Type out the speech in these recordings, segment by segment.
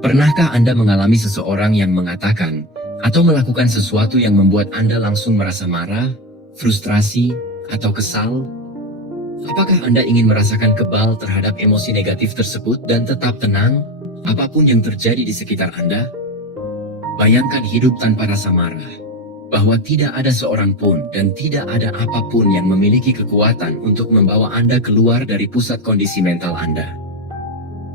Pernahkah Anda mengalami seseorang yang mengatakan atau melakukan sesuatu yang membuat Anda langsung merasa marah, frustrasi, atau kesal? Apakah Anda ingin merasakan kebal terhadap emosi negatif tersebut dan tetap tenang, apapun yang terjadi di sekitar Anda? Bayangkan hidup tanpa rasa marah, bahwa tidak ada seorang pun dan tidak ada apapun yang memiliki kekuatan untuk membawa Anda keluar dari pusat kondisi mental Anda.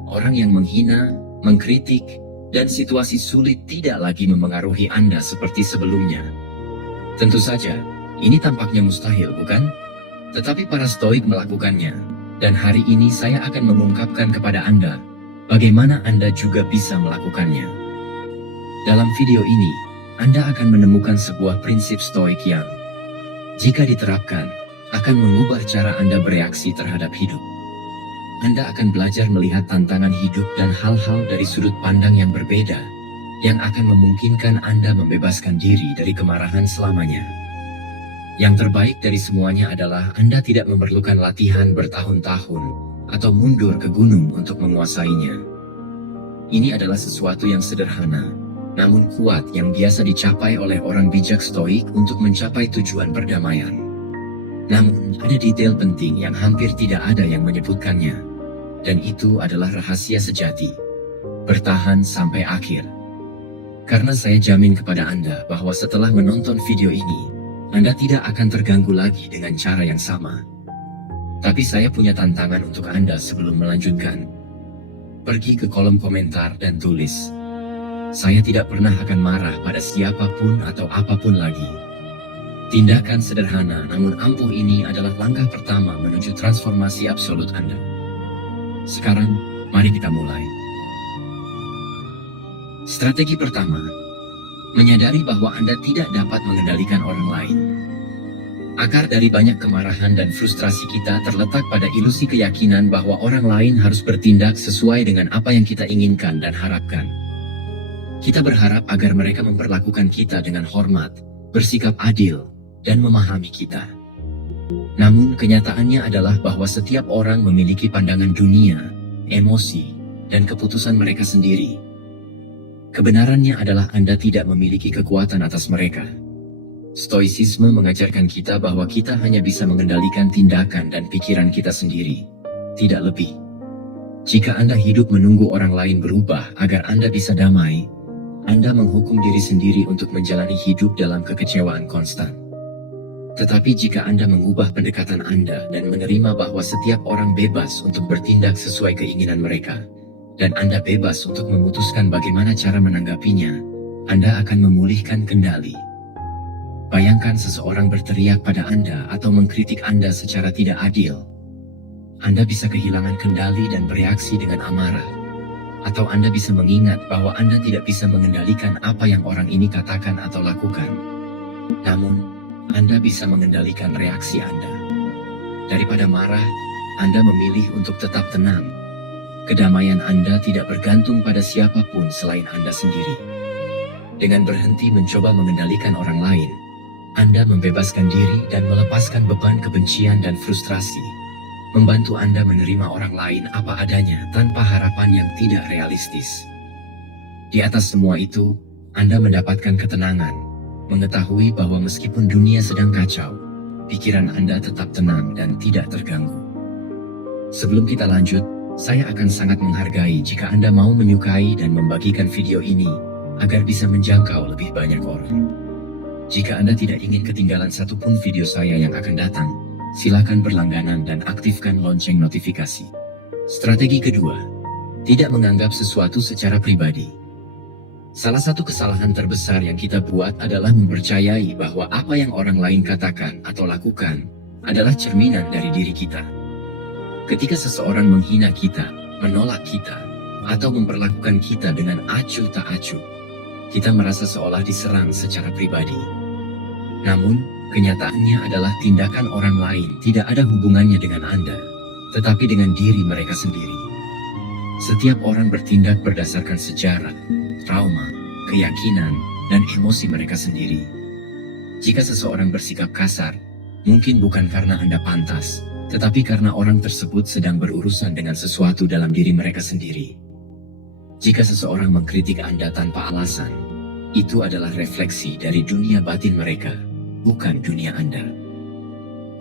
Orang yang menghina, mengkritik, dan situasi sulit tidak lagi memengaruhi Anda seperti sebelumnya. Tentu saja, ini tampaknya mustahil, bukan? Tetapi para Stoik melakukannya, dan hari ini saya akan mengungkapkan kepada Anda bagaimana Anda juga bisa melakukannya. Dalam video ini, Anda akan menemukan sebuah prinsip Stoik yang, jika diterapkan, akan mengubah cara Anda bereaksi terhadap hidup. Anda akan belajar melihat tantangan hidup dan hal-hal dari sudut pandang yang berbeda, yang akan memungkinkan Anda membebaskan diri dari kemarahan selamanya. Yang terbaik dari semuanya adalah Anda tidak memerlukan latihan bertahun-tahun, atau mundur ke gunung untuk menguasainya. Ini adalah sesuatu yang sederhana, namun kuat yang biasa dicapai oleh orang bijak Stoik untuk mencapai tujuan perdamaian. Namun, ada detail penting yang hampir tidak ada yang menyebutkannya. Dan itu adalah rahasia sejati. Bertahan sampai akhir. Karena saya jamin kepada Anda bahwa setelah menonton video ini, Anda tidak akan terganggu lagi dengan cara yang sama. Tapi saya punya tantangan untuk Anda sebelum melanjutkan. Pergi ke kolom komentar dan tulis, "Saya tidak pernah akan marah pada siapapun atau apapun lagi." Tindakan sederhana namun ampuh ini adalah langkah pertama menuju transformasi absolut Anda. Sekarang, mari kita mulai. Strategi pertama, menyadari bahwa Anda tidak dapat mengendalikan orang lain. Akar dari banyak kemarahan dan frustrasi kita terletak pada ilusi keyakinan bahwa orang lain harus bertindak sesuai dengan apa yang kita inginkan dan harapkan. Kita berharap agar mereka memperlakukan kita dengan hormat, bersikap adil, dan memahami kita. Namun kenyataannya adalah bahwa setiap orang memiliki pandangan dunia, emosi, dan keputusan mereka sendiri. Kebenarannya adalah Anda tidak memiliki kekuatan atas mereka. Stoicisme mengajarkan kita bahwa kita hanya bisa mengendalikan tindakan dan pikiran kita sendiri, tidak lebih. Jika Anda hidup menunggu orang lain berubah agar Anda bisa damai, Anda menghukum diri sendiri untuk menjalani hidup dalam kekecewaan konstan. Tetapi jika Anda mengubah pendekatan Anda dan menerima bahwa setiap orang bebas untuk bertindak sesuai keinginan mereka, dan Anda bebas untuk memutuskan bagaimana cara menanggapinya, Anda akan memulihkan kendali. Bayangkan seseorang berteriak pada Anda atau mengkritik Anda secara tidak adil. Anda bisa kehilangan kendali dan bereaksi dengan amarah. Atau Anda bisa mengingat bahwa Anda tidak bisa mengendalikan apa yang orang ini katakan atau lakukan. Namun, Anda bisa mengendalikan reaksi Anda. Daripada marah, Anda memilih untuk tetap tenang. Kedamaian Anda tidak bergantung pada siapapun selain Anda sendiri. Dengan berhenti mencoba mengendalikan orang lain, Anda membebaskan diri dan melepaskan beban kebencian dan frustrasi. Membantu Anda menerima orang lain apa adanya tanpa harapan yang tidak realistis. Di atas semua itu, Anda mendapatkan ketenangan, mengetahui bahwa meskipun dunia sedang kacau, pikiran Anda tetap tenang dan tidak terganggu. Sebelum kita lanjut, saya akan sangat menghargai jika Anda mau menyukai dan membagikan video ini, agar bisa menjangkau lebih banyak orang. Jika Anda tidak ingin ketinggalan satupun video saya yang akan datang, silakan berlangganan dan aktifkan lonceng notifikasi. Strategi kedua, tidak menganggap sesuatu secara pribadi. Salah satu kesalahan terbesar yang kita buat adalah mempercayai bahwa apa yang orang lain katakan atau lakukan adalah cerminan dari diri kita. Ketika seseorang menghina kita, menolak kita, atau memperlakukan kita dengan acuh tak acuh, kita merasa seolah diserang secara pribadi. Namun, kenyataannya adalah tindakan orang lain tidak ada hubungannya dengan Anda, tetapi dengan diri mereka sendiri. Setiap orang bertindak berdasarkan sejarah, trauma, keyakinan, dan emosi mereka sendiri. Jika seseorang bersikap kasar, mungkin bukan karena Anda pantas, tetapi karena orang tersebut sedang berurusan dengan sesuatu dalam diri mereka sendiri. Jika seseorang mengkritik Anda tanpa alasan, itu adalah refleksi dari dunia batin mereka, bukan dunia Anda.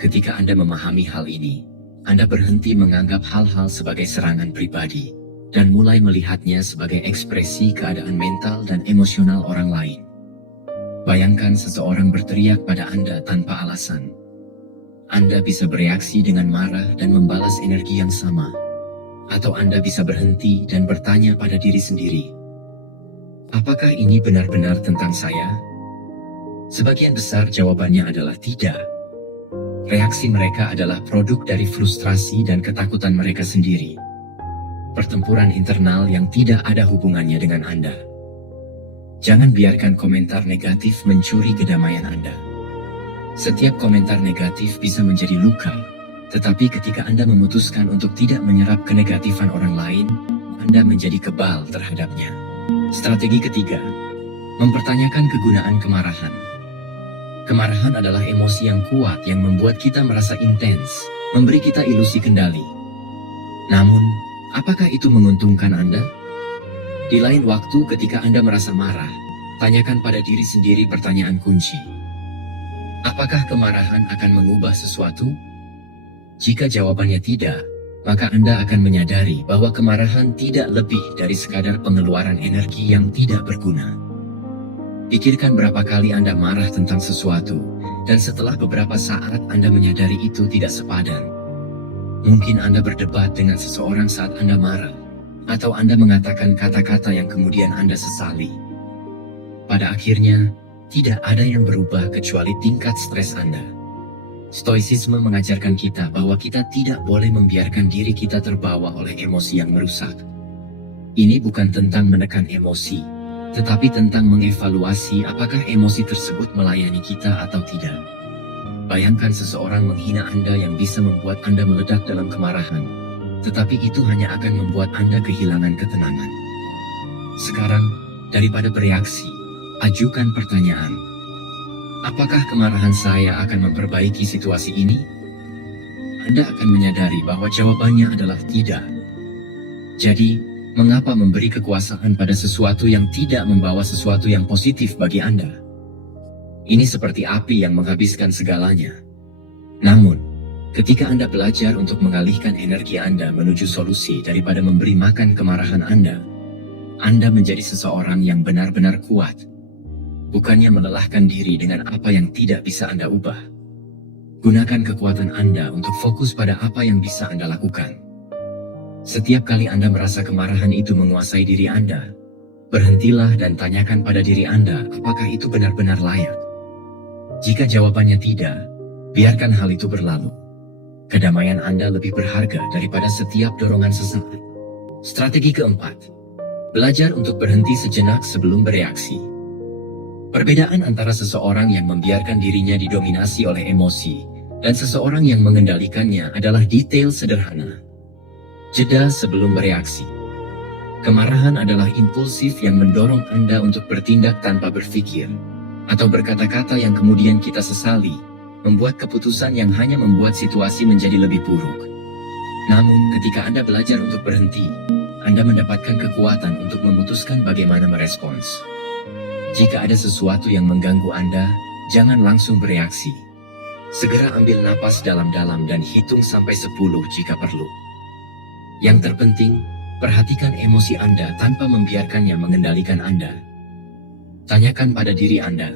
Ketika Anda memahami hal ini, Anda berhenti menganggap hal-hal sebagai serangan pribadi, dan mulai melihatnya sebagai ekspresi keadaan mental dan emosional orang lain. Bayangkan seseorang berteriak pada Anda tanpa alasan. Anda bisa bereaksi dengan marah dan membalas energi yang sama. Atau Anda bisa berhenti dan bertanya pada diri sendiri, apakah ini benar-benar tentang saya? Sebagian besar jawabannya adalah tidak. Reaksi mereka adalah produk dari frustrasi dan ketakutan mereka sendiri. Pertempuran internal yang tidak ada hubungannya dengan Anda. Jangan biarkan komentar negatif mencuri kedamaian Anda. Setiap komentar negatif bisa menjadi luka, tetapi ketika Anda memutuskan untuk tidak menyerap kenegatifan orang lain, Anda menjadi kebal terhadapnya. Strategi ketiga, mempertanyakan kegunaan kemarahan. Kemarahan adalah emosi yang kuat yang membuat kita merasa intens, memberi kita ilusi kendali. Namun, apakah itu menguntungkan Anda? Di lain waktu ketika Anda merasa marah, tanyakan pada diri sendiri pertanyaan kunci. Apakah kemarahan akan mengubah sesuatu? Jika jawabannya tidak, maka Anda akan menyadari bahwa kemarahan tidak lebih dari sekadar pengeluaran energi yang tidak berguna. Pikirkan berapa kali Anda marah tentang sesuatu, dan setelah beberapa saat Anda menyadari itu tidak sepadan. Mungkin Anda berdebat dengan seseorang saat Anda marah, atau Anda mengatakan kata-kata yang kemudian Anda sesali. Pada akhirnya, tidak ada yang berubah kecuali tingkat stres Anda. Stoicisme mengajarkan kita bahwa kita tidak boleh membiarkan diri kita terbawa oleh emosi yang merusak. Ini bukan tentang menekan emosi, tetapi tentang mengevaluasi apakah emosi tersebut melayani kita atau tidak. Bayangkan seseorang menghina Anda yang bisa membuat Anda meledak dalam kemarahan, tetapi itu hanya akan membuat Anda kehilangan ketenangan. Sekarang, daripada bereaksi, ajukan pertanyaan. Apakah kemarahan saya akan memperbaiki situasi ini? Anda akan menyadari bahwa jawabannya adalah tidak. Jadi, mengapa memberi kekuasaan pada sesuatu yang tidak membawa sesuatu yang positif bagi Anda? Ini seperti api yang menghabiskan segalanya. Namun, ketika Anda belajar untuk mengalihkan energi Anda menuju solusi daripada memberi makan kemarahan Anda menjadi seseorang yang benar-benar kuat. Bukannya melelahkan diri dengan apa yang tidak bisa Anda ubah. Gunakan kekuatan Anda untuk fokus pada apa yang bisa Anda lakukan. Setiap kali Anda merasa kemarahan itu menguasai diri Anda, berhentilah dan tanyakan pada diri Anda apakah itu benar-benar layak. Jika jawabannya tidak, biarkan hal itu berlalu. Kedamaian Anda lebih berharga daripada setiap dorongan sesaat. Strategi keempat, belajar untuk berhenti sejenak sebelum bereaksi. Perbedaan antara seseorang yang membiarkan dirinya didominasi oleh emosi dan seseorang yang mengendalikannya adalah detail sederhana. Jeda sebelum bereaksi. Kemarahan adalah impulsif yang mendorong Anda untuk bertindak tanpa berpikir, atau berkata-kata yang kemudian kita sesali, membuat keputusan yang hanya membuat situasi menjadi lebih buruk. Namun ketika Anda belajar untuk berhenti, Anda mendapatkan kekuatan untuk memutuskan bagaimana merespons. Jika ada sesuatu yang mengganggu Anda, jangan langsung bereaksi. Segera ambil napas dalam-dalam dan hitung sampai 10 jika perlu. Yang terpenting, perhatikan emosi Anda tanpa membiarkannya mengendalikan Anda. Tanyakan pada diri Anda,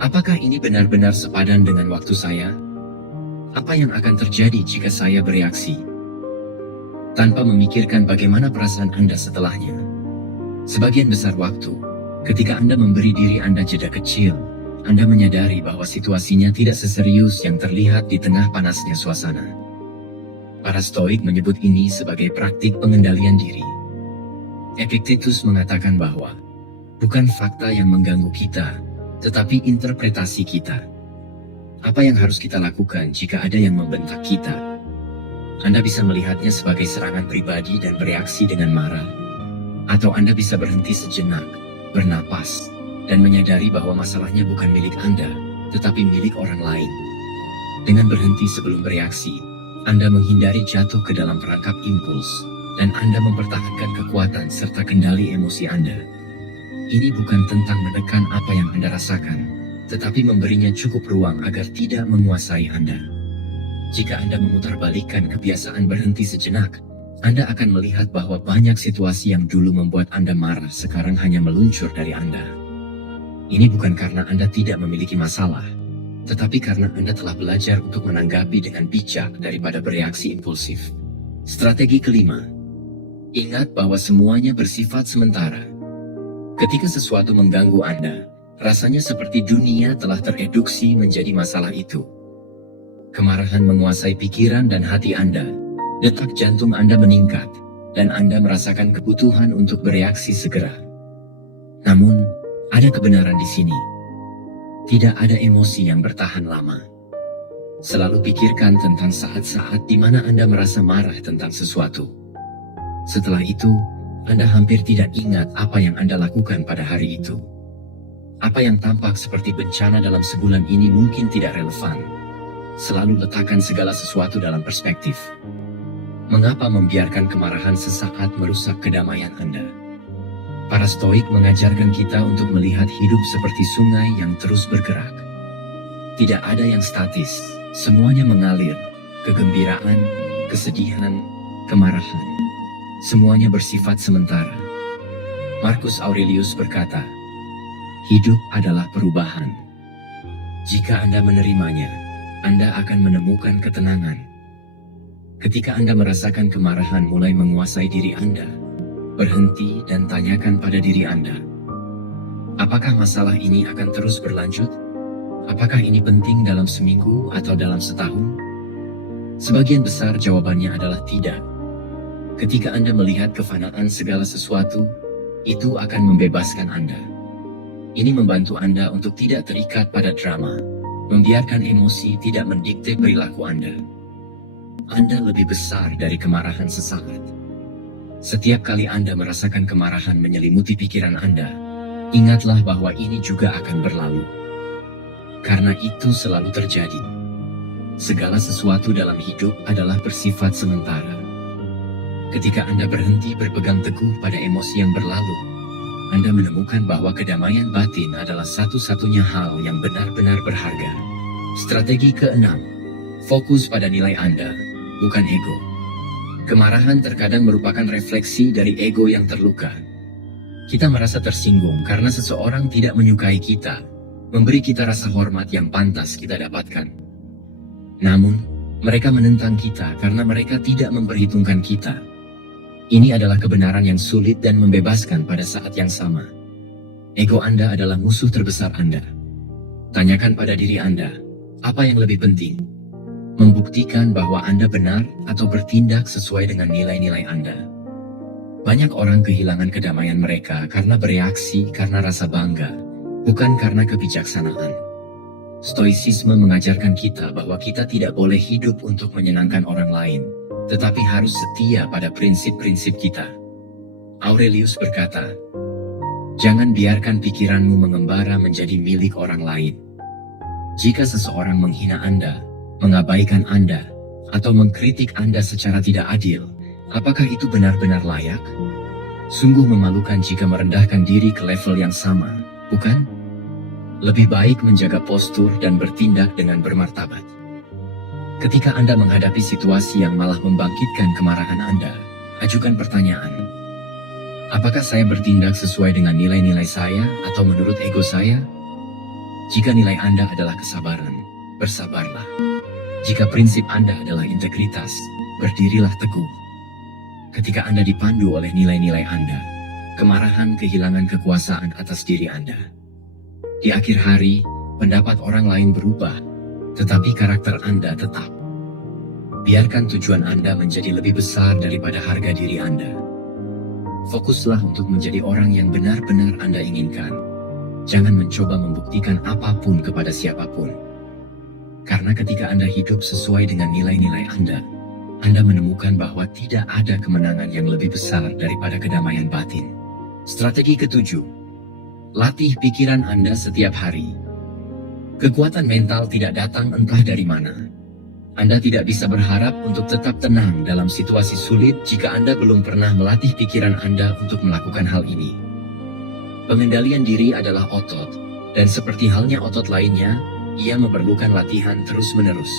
apakah ini benar-benar sepadan dengan waktu saya? Apa yang akan terjadi jika saya bereaksi? Tanpa memikirkan bagaimana perasaan Anda setelahnya. Sebagian besar waktu, ketika Anda memberi diri Anda jeda kecil, Anda menyadari bahwa situasinya tidak seserius yang terlihat di tengah panasnya suasana. Para Stoik menyebut ini sebagai praktik pengendalian diri. Epictetus mengatakan bahwa bukan fakta yang mengganggu kita, tetapi interpretasi kita. Apa yang harus kita lakukan jika ada yang membentak kita? Anda bisa melihatnya sebagai serangan pribadi dan bereaksi dengan marah. Atau Anda bisa berhenti sejenak, bernapas, dan menyadari bahwa masalahnya bukan milik Anda, tetapi milik orang lain. Dengan berhenti sebelum bereaksi, Anda menghindari jatuh ke dalam perangkap impuls. dan Anda mempertahankan kekuatan serta kendali emosi Anda. Ini bukan tentang menekan apa yang Anda rasakan, tetapi memberinya cukup ruang agar tidak menguasai Anda. Jika Anda memutarbalikkan kebiasaan berhenti sejenak, Anda akan melihat bahwa banyak situasi yang dulu membuat Anda marah sekarang hanya meluncur dari Anda. Ini bukan karena Anda tidak memiliki masalah, tetapi karena Anda telah belajar untuk menanggapi dengan bijak daripada bereaksi impulsif. Strategi kelima, ingat bahwa semuanya bersifat sementara. Ketika sesuatu mengganggu Anda, rasanya seperti dunia telah tereduksi menjadi masalah itu. Kemarahan menguasai pikiran dan hati Anda, detak jantung Anda meningkat, dan Anda merasakan kebutuhan untuk bereaksi segera. Namun, ada kebenaran di sini. Tidak ada emosi yang bertahan lama. Selalu pikirkan tentang saat-saat di mana Anda merasa marah tentang sesuatu. Setelah itu, Anda hampir tidak ingat apa yang Anda lakukan pada hari itu. Apa yang tampak seperti bencana dalam sebulan ini mungkin tidak relevan. Selalu letakkan segala sesuatu dalam perspektif. Mengapa membiarkan kemarahan sesaat merusak kedamaian Anda? Para Stoik mengajarkan kita untuk melihat hidup seperti sungai yang terus bergerak. Tidak ada yang statis, semuanya mengalir. Kegembiraan, kesedihan, kemarahan. Semuanya bersifat sementara. Marcus Aurelius berkata, hidup adalah perubahan. Jika Anda menerimanya, Anda akan menemukan ketenangan. Ketika Anda merasakan kemarahan mulai menguasai diri Anda, berhenti dan tanyakan pada diri Anda, apakah masalah ini akan terus berlanjut? Apakah ini penting dalam seminggu atau dalam setahun? Sebagian besar jawabannya adalah tidak. Ketika Anda melihat kefanaan segala sesuatu, itu akan membebaskan Anda. Ini membantu Anda untuk tidak terikat pada drama, membiarkan emosi tidak mendikte perilaku Anda. Anda lebih besar dari kemarahan sesaat. Setiap kali Anda merasakan kemarahan menyelimuti pikiran Anda, ingatlah bahwa ini juga akan berlalu. Karena itu selalu terjadi. Segala sesuatu dalam hidup adalah bersifat sementara. Ketika Anda berhenti berpegang teguh pada emosi yang berlalu, Anda menemukan bahwa kedamaian batin adalah satu-satunya hal yang benar-benar berharga. Strategi keenam, fokus pada nilai Anda, bukan ego. Kemarahan terkadang merupakan refleksi dari ego yang terluka. Kita merasa tersinggung karena seseorang tidak menyukai kita, memberi kita rasa hormat yang pantas kita dapatkan. Namun, mereka menentang kita karena mereka tidak memperhitungkan kita. Ini adalah kebenaran yang sulit dan membebaskan pada saat yang sama. Ego Anda adalah musuh terbesar Anda. Tanyakan pada diri Anda, apa yang lebih penting? Membuktikan bahwa Anda benar atau bertindak sesuai dengan nilai-nilai Anda. Banyak orang kehilangan kedamaian mereka karena bereaksi karena rasa bangga, bukan karena kebijaksanaan. Stoicisme mengajarkan kita bahwa kita tidak boleh hidup untuk menyenangkan orang lain, tetapi harus setia pada prinsip-prinsip kita. Aurelius berkata, jangan biarkan pikiranmu mengembara menjadi milik orang lain. Jika seseorang menghina Anda, mengabaikan Anda, atau mengkritik Anda secara tidak adil, apakah itu benar-benar layak? Sungguh memalukan jika merendahkan diri ke level yang sama, bukan? Lebih baik menjaga postur dan bertindak dengan bermartabat. Ketika Anda menghadapi situasi yang malah membangkitkan kemarahan Anda, ajukan pertanyaan. Apakah saya bertindak sesuai dengan nilai-nilai saya atau menurut ego saya? Jika nilai Anda adalah kesabaran, bersabarlah. Jika prinsip Anda adalah integritas, berdirilah teguh. Ketika Anda dipandu oleh nilai-nilai Anda, kemarahan kehilangan kekuasaan atas diri Anda. Di akhir hari, pendapat orang lain berubah, tetapi karakter Anda tetap. Biarkan tujuan Anda menjadi lebih besar daripada harga diri Anda. Fokuslah untuk menjadi orang yang benar-benar Anda inginkan. Jangan mencoba membuktikan apapun kepada siapapun. Karena ketika Anda hidup sesuai dengan nilai-nilai Anda menemukan bahwa tidak ada kemenangan yang lebih besar daripada kedamaian batin. Strategi ketujuh, latih pikiran Anda setiap hari. Kekuatan mental tidak datang entah dari mana. Anda tidak bisa berharap untuk tetap tenang dalam situasi sulit jika Anda belum pernah melatih pikiran Anda untuk melakukan hal ini. Pengendalian diri adalah otot, dan seperti halnya otot lainnya, ia memerlukan latihan terus-menerus.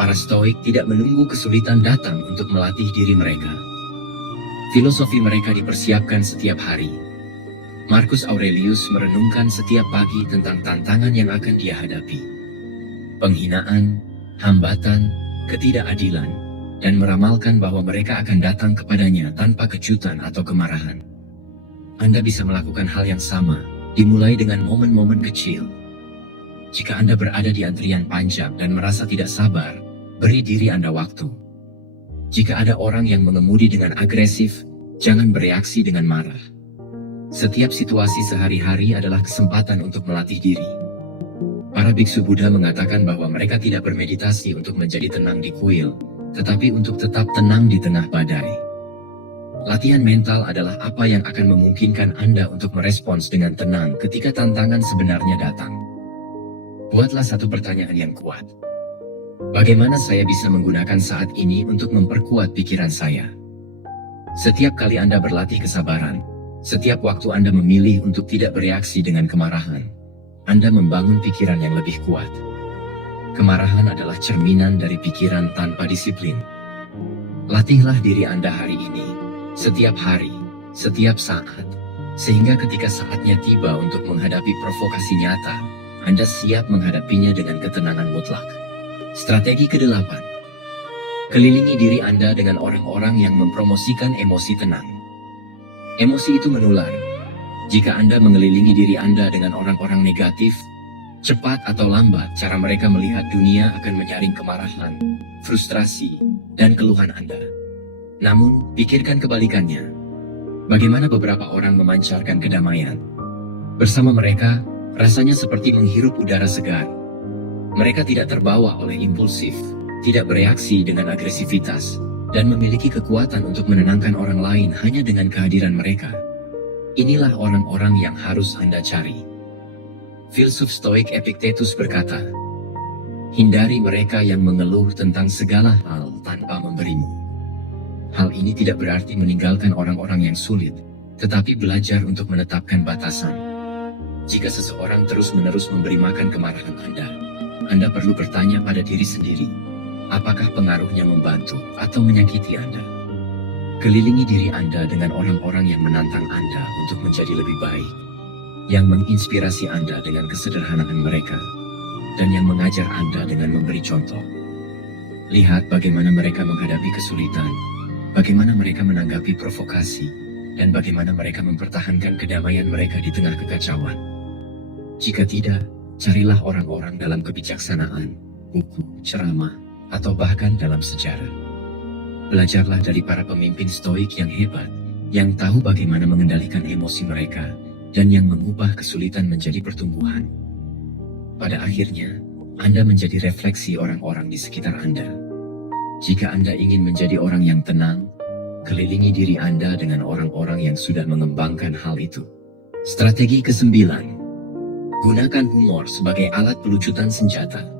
Para Stoik tidak menunggu kesulitan datang untuk melatih diri mereka. Filosofi mereka dipersiapkan setiap hari. Marcus Aurelius merenungkan setiap pagi tentang tantangan yang akan dia hadapi. Penghinaan, hambatan, ketidakadilan, dan meramalkan bahwa mereka akan datang kepadanya tanpa kejutan atau kemarahan. Anda bisa melakukan hal yang sama, dimulai dengan momen-momen kecil. Jika Anda berada di antrian panjang dan merasa tidak sabar, beri diri Anda waktu. Jika ada orang yang mengemudi dengan agresif, jangan bereaksi dengan marah. Setiap situasi sehari-hari adalah kesempatan untuk melatih diri. Para biksu Buddha mengatakan bahwa mereka tidak bermeditasi untuk menjadi tenang di kuil, tetapi untuk tetap tenang di tengah badai. Latihan mental adalah apa yang akan memungkinkan Anda untuk merespons dengan tenang ketika tantangan sebenarnya datang. Buatlah satu pertanyaan yang kuat. Bagaimana saya bisa menggunakan saat ini untuk memperkuat pikiran saya? Setiap kali Anda berlatih kesabaran, setiap waktu Anda memilih untuk tidak bereaksi dengan kemarahan, Anda membangun pikiran yang lebih kuat. Kemarahan adalah cerminan dari pikiran tanpa disiplin. Latihlah diri Anda hari ini, setiap hari, setiap saat, sehingga ketika saatnya tiba untuk menghadapi provokasi nyata, Anda siap menghadapinya dengan ketenangan mutlak. Strategi ke-8. Kelilingi diri Anda dengan orang-orang yang mempromosikan emosi tenang. Emosi itu menular. Jika Anda mengelilingi diri Anda dengan orang-orang negatif, cepat atau lambat cara mereka melihat dunia akan menyaring kemarahan, frustrasi, dan keluhan Anda. Namun, pikirkan kebalikannya. Bagaimana beberapa orang memancarkan kedamaian? Bersama mereka, rasanya seperti menghirup udara segar. Mereka tidak terbawa oleh impulsif, tidak bereaksi dengan agresivitas, dan memiliki kekuatan untuk menenangkan orang lain hanya dengan kehadiran mereka. Inilah orang-orang yang harus Anda cari. Filsuf Stoik Epictetus berkata, hindari mereka yang mengeluh tentang segala hal tanpa memberimu. Hal ini tidak berarti meninggalkan orang-orang yang sulit, tetapi belajar untuk menetapkan batasan. Jika seseorang terus-menerus memberi makan kemarahan Anda perlu bertanya pada diri sendiri, apakah pengaruhnya membantu atau menyakiti Anda? Kelilingi diri Anda dengan orang-orang yang menantang Anda untuk menjadi lebih baik, yang menginspirasi Anda dengan kesederhanaan mereka, dan yang mengajar Anda dengan memberi contoh. Lihat bagaimana mereka menghadapi kesulitan, bagaimana mereka menanggapi provokasi, dan bagaimana mereka mempertahankan kedamaian mereka di tengah kekacauan. Jika tidak, carilah orang-orang dalam kebijaksanaan, buku, ceramah, atau bahkan dalam sejarah. Belajarlah dari para pemimpin Stoik yang hebat, yang tahu bagaimana mengendalikan emosi mereka, dan yang mengubah kesulitan menjadi pertumbuhan. Pada akhirnya, Anda menjadi refleksi orang-orang di sekitar Anda. Jika Anda ingin menjadi orang yang tenang, kelilingi diri Anda dengan orang-orang yang sudah mengembangkan hal itu. Strategi ke-9. Gunakan humor sebagai alat pelucutan senjata.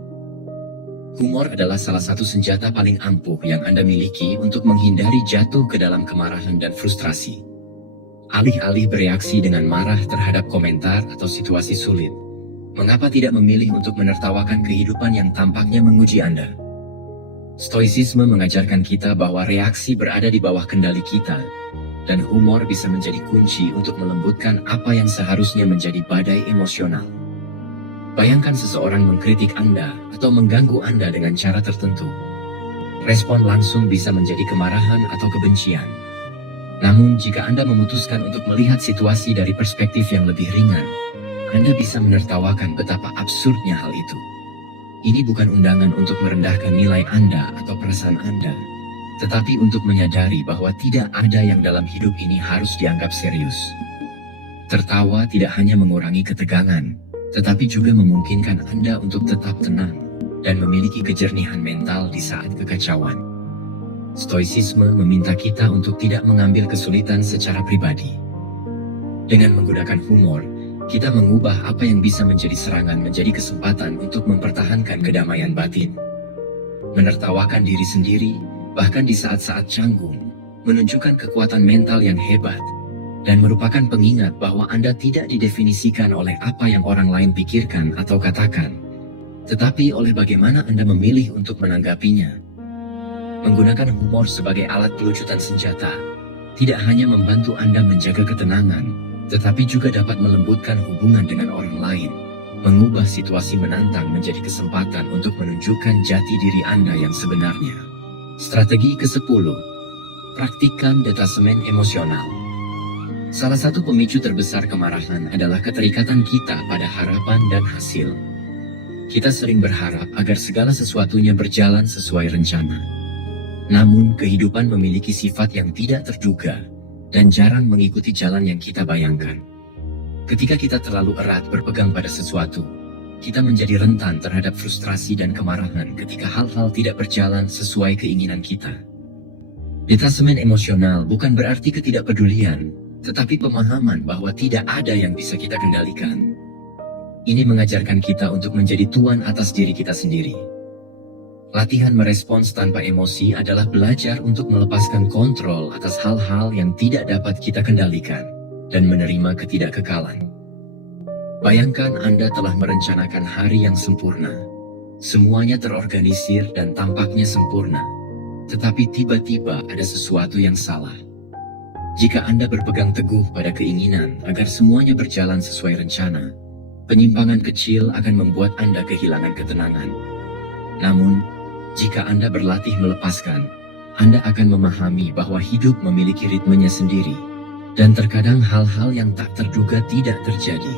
Humor adalah salah satu senjata paling ampuh yang Anda miliki untuk menghindari jatuh ke dalam kemarahan dan frustrasi. Alih-alih bereaksi dengan marah terhadap komentar atau situasi sulit, mengapa tidak memilih untuk menertawakan kehidupan yang tampaknya menguji Anda? Stoicisme mengajarkan kita bahwa reaksi berada di bawah kendali kita, dan humor bisa menjadi kunci untuk melembutkan apa yang seharusnya menjadi badai emosional. Bayangkan seseorang mengkritik Anda atau mengganggu Anda dengan cara tertentu. Respon langsung bisa menjadi kemarahan atau kebencian. Namun, jika Anda memutuskan untuk melihat situasi dari perspektif yang lebih ringan, Anda bisa menertawakan betapa absurdnya hal itu. Ini bukan undangan untuk merendahkan nilai Anda atau perasaan Anda, tetapi untuk menyadari bahwa tidak ada yang dalam hidup ini harus dianggap serius. Tertawa tidak hanya mengurangi ketegangan, tetapi juga memungkinkan Anda untuk tetap tenang dan memiliki kejernihan mental di saat kekacauan. Stoicisme meminta kita untuk tidak mengambil kesulitan secara pribadi. Dengan menggunakan humor, kita mengubah apa yang bisa menjadi serangan menjadi kesempatan untuk mempertahankan kedamaian batin. menertawakan diri sendiri, bahkan di saat-saat canggung, menunjukkan kekuatan mental yang hebat, dan merupakan pengingat bahwa Anda tidak didefinisikan oleh apa yang orang lain pikirkan atau katakan, tetapi oleh bagaimana Anda memilih untuk menanggapinya. Menggunakan humor sebagai alat pelucutan senjata, tidak hanya membantu Anda menjaga ketenangan, tetapi juga dapat melembutkan hubungan dengan orang lain, mengubah situasi menantang menjadi kesempatan untuk menunjukkan jati diri Anda yang sebenarnya. Strategi ke-10. Praktikkan detasemen emosional. Salah satu pemicu terbesar kemarahan adalah keterikatan kita pada harapan dan hasil. Kita sering berharap agar segala sesuatunya berjalan sesuai rencana. Namun, kehidupan memiliki sifat yang tidak terduga dan jarang mengikuti jalan yang kita bayangkan. Ketika kita terlalu erat berpegang pada sesuatu, kita menjadi rentan terhadap frustrasi dan kemarahan ketika hal-hal tidak berjalan sesuai keinginan kita. Detasemen emosional bukan berarti ketidakpedulian, tetapi pemahaman bahwa tidak ada yang bisa kita kendalikan. Ini mengajarkan kita untuk menjadi tuan atas diri kita sendiri. Latihan merespons tanpa emosi adalah belajar untuk melepaskan kontrol atas hal-hal yang tidak dapat kita kendalikan dan menerima ketidakkekalan. Bayangkan Anda telah merencanakan hari yang sempurna. Semuanya terorganisir dan tampaknya sempurna. Tetapi tiba-tiba ada sesuatu yang salah. Jika Anda berpegang teguh pada keinginan agar semuanya berjalan sesuai rencana, penyimpangan kecil akan membuat Anda kehilangan ketenangan. Namun, jika Anda berlatih melepaskan, Anda akan memahami bahwa hidup memiliki ritmenya sendiri, dan terkadang hal-hal yang tak terduga tidak terjadi.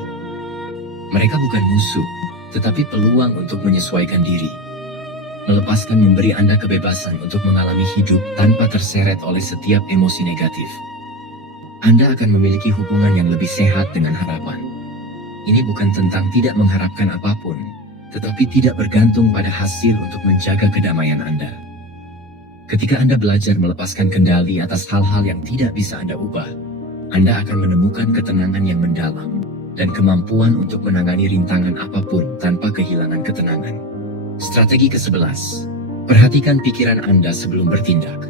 Mereka bukan musuh, tetapi peluang untuk menyesuaikan diri. Melepaskan memberi Anda kebebasan untuk mengalami hidup tanpa terseret oleh setiap emosi negatif. Anda akan memiliki hubungan yang lebih sehat dengan harapan. Ini bukan tentang tidak mengharapkan apapun, tetapi tidak bergantung pada hasil untuk menjaga kedamaian Anda. Ketika Anda belajar melepaskan kendali atas hal-hal yang tidak bisa Anda ubah, Anda akan menemukan ketenangan yang mendalam dan kemampuan untuk menangani rintangan apapun tanpa kehilangan ketenangan. Strategi ke-11. Perhatikan pikiran Anda sebelum bertindak.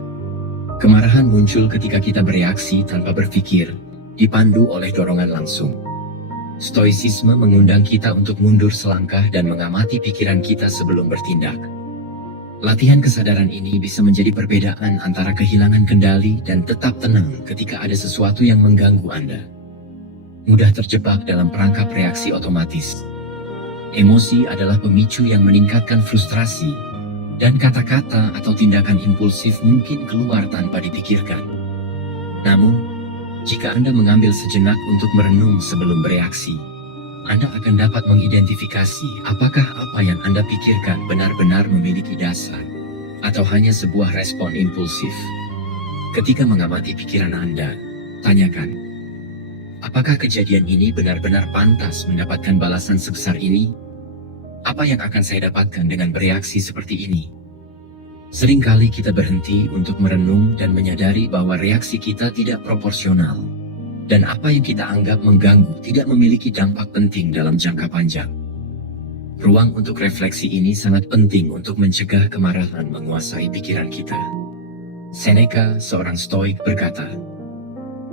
Kemarahan muncul ketika kita bereaksi tanpa berpikir, dipandu oleh dorongan langsung. Stoicisme mengundang kita untuk mundur selangkah dan mengamati pikiran kita sebelum bertindak. Latihan kesadaran ini bisa menjadi perbedaan antara kehilangan kendali dan tetap tenang ketika ada sesuatu yang mengganggu Anda. Mudah terjebak dalam perangkap reaksi otomatis. Emosi adalah pemicu yang meningkatkan frustrasi, dan kata-kata atau tindakan impulsif mungkin keluar tanpa dipikirkan. Namun, jika Anda mengambil sejenak untuk merenung sebelum bereaksi, Anda akan dapat mengidentifikasi apakah apa yang Anda pikirkan benar-benar memiliki dasar, atau hanya sebuah respon impulsif. Ketika mengamati pikiran Anda, tanyakan, apakah kejadian ini benar-benar pantas mendapatkan balasan sebesar ini? Apa yang akan saya dapatkan dengan bereaksi seperti ini? Seringkali kita berhenti untuk merenung dan menyadari bahwa reaksi kita tidak proporsional, dan apa yang kita anggap mengganggu tidak memiliki dampak penting dalam jangka panjang. Ruang untuk refleksi ini sangat penting untuk mencegah kemarahan menguasai pikiran kita. Seneca, seorang stoik, berkata,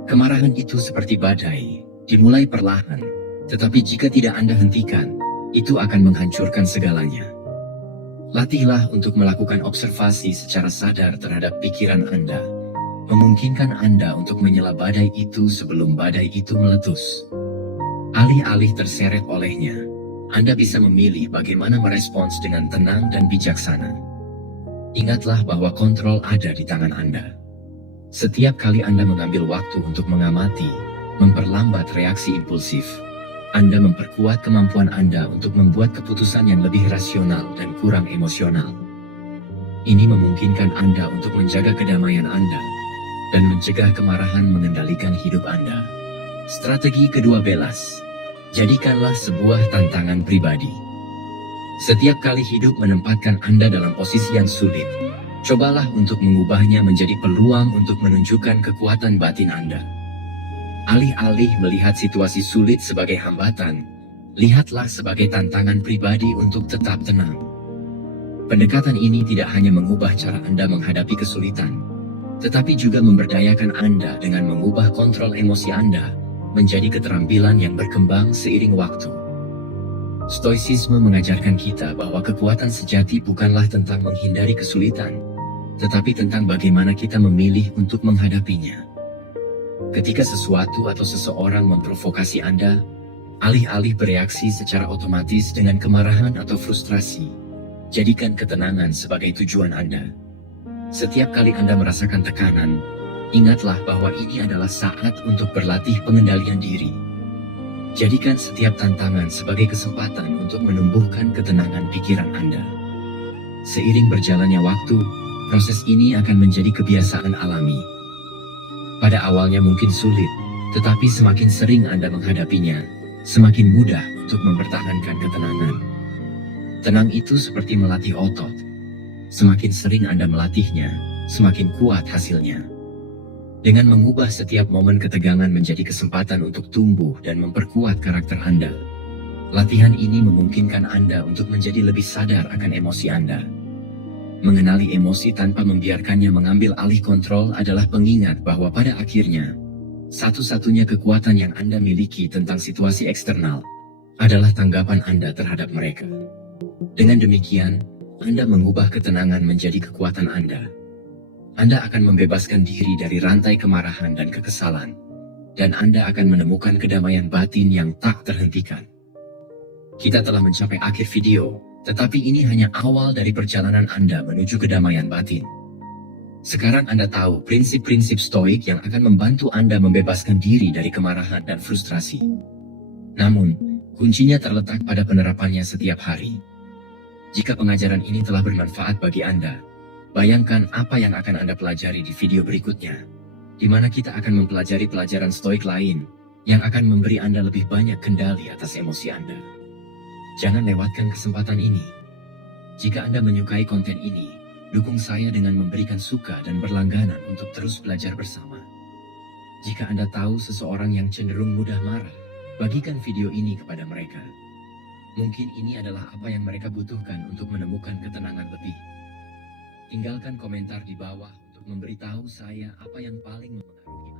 "Kemarahan itu seperti badai, dimulai perlahan, tetapi jika tidak Anda hentikan, itu akan menghancurkan segalanya." Latihlah untuk melakukan observasi secara sadar terhadap pikiran Anda, memungkinkan Anda untuk menyela badai itu sebelum badai itu meletus. Alih-alih terseret olehnya, Anda bisa memilih bagaimana merespons dengan tenang dan bijaksana. Ingatlah bahwa kontrol ada di tangan Anda. Setiap kali Anda mengambil waktu untuk mengamati, memperlambat reaksi impulsif, Anda memperkuat kemampuan Anda untuk membuat keputusan yang lebih rasional dan kurang emosional. Ini memungkinkan Anda untuk menjaga kedamaian Anda dan mencegah kemarahan mengendalikan hidup Anda. Strategi ke-12. Jadikanlah sebuah tantangan pribadi. Setiap kali hidup menempatkan Anda dalam posisi yang sulit, cobalah untuk mengubahnya menjadi peluang untuk menunjukkan kekuatan batin Anda. Alih-alih melihat situasi sulit sebagai hambatan, lihatlah sebagai tantangan pribadi untuk tetap tenang. Pendekatan ini tidak hanya mengubah cara Anda menghadapi kesulitan, tetapi juga memberdayakan Anda dengan mengubah kontrol emosi Anda menjadi keterampilan yang berkembang seiring waktu. Stoicisme mengajarkan kita bahwa kekuatan sejati bukanlah tentang menghindari kesulitan, tetapi tentang bagaimana kita memilih untuk menghadapinya. Ketika sesuatu atau seseorang memprovokasi Anda, alih-alih bereaksi secara otomatis dengan kemarahan atau frustrasi, jadikan ketenangan sebagai tujuan Anda. Setiap kali Anda merasakan tekanan, ingatlah bahwa ini adalah saat untuk berlatih pengendalian diri. Jadikan setiap tantangan sebagai kesempatan untuk menumbuhkan ketenangan pikiran Anda. Seiring berjalannya waktu, proses ini akan menjadi kebiasaan alami. Pada awalnya mungkin sulit, tetapi semakin sering Anda menghadapinya, semakin mudah untuk mempertahankan ketenangan. Tenang itu seperti melatih otot. Semakin sering Anda melatihnya, semakin kuat hasilnya. Dengan mengubah setiap momen ketegangan menjadi kesempatan untuk tumbuh dan memperkuat karakter Anda, latihan ini memungkinkan Anda untuk menjadi lebih sadar akan emosi Anda. Mengenali emosi tanpa membiarkannya mengambil alih kontrol adalah pengingat bahwa pada akhirnya, satu-satunya kekuatan yang Anda miliki tentang situasi eksternal adalah tanggapan Anda terhadap mereka. Dengan demikian, Anda mengubah ketenangan menjadi kekuatan Anda. Anda akan membebaskan diri dari rantai kemarahan dan kekesalan, dan Anda akan menemukan kedamaian batin yang tak terhentikan. Kita telah mencapai akhir video, tetapi ini hanya awal dari perjalanan Anda menuju kedamaian batin. Sekarang Anda tahu prinsip-prinsip stoik yang akan membantu Anda membebaskan diri dari kemarahan dan frustrasi. Namun, kuncinya terletak pada penerapannya setiap hari. Jika pengajaran ini telah bermanfaat bagi Anda, bayangkan apa yang akan Anda pelajari di video berikutnya, di mana kita akan mempelajari pelajaran stoik lain yang akan memberi Anda lebih banyak kendali atas emosi Anda. Jangan lewatkan kesempatan ini. Jika Anda menyukai konten ini, dukung saya dengan memberikan suka dan berlangganan untuk terus belajar bersama. Jika Anda tahu seseorang yang cenderung mudah marah, bagikan video ini kepada mereka. Mungkin ini adalah apa yang mereka butuhkan untuk menemukan ketenangan lebih. Tinggalkan komentar di bawah untuk memberitahu saya apa yang paling mempengaruhi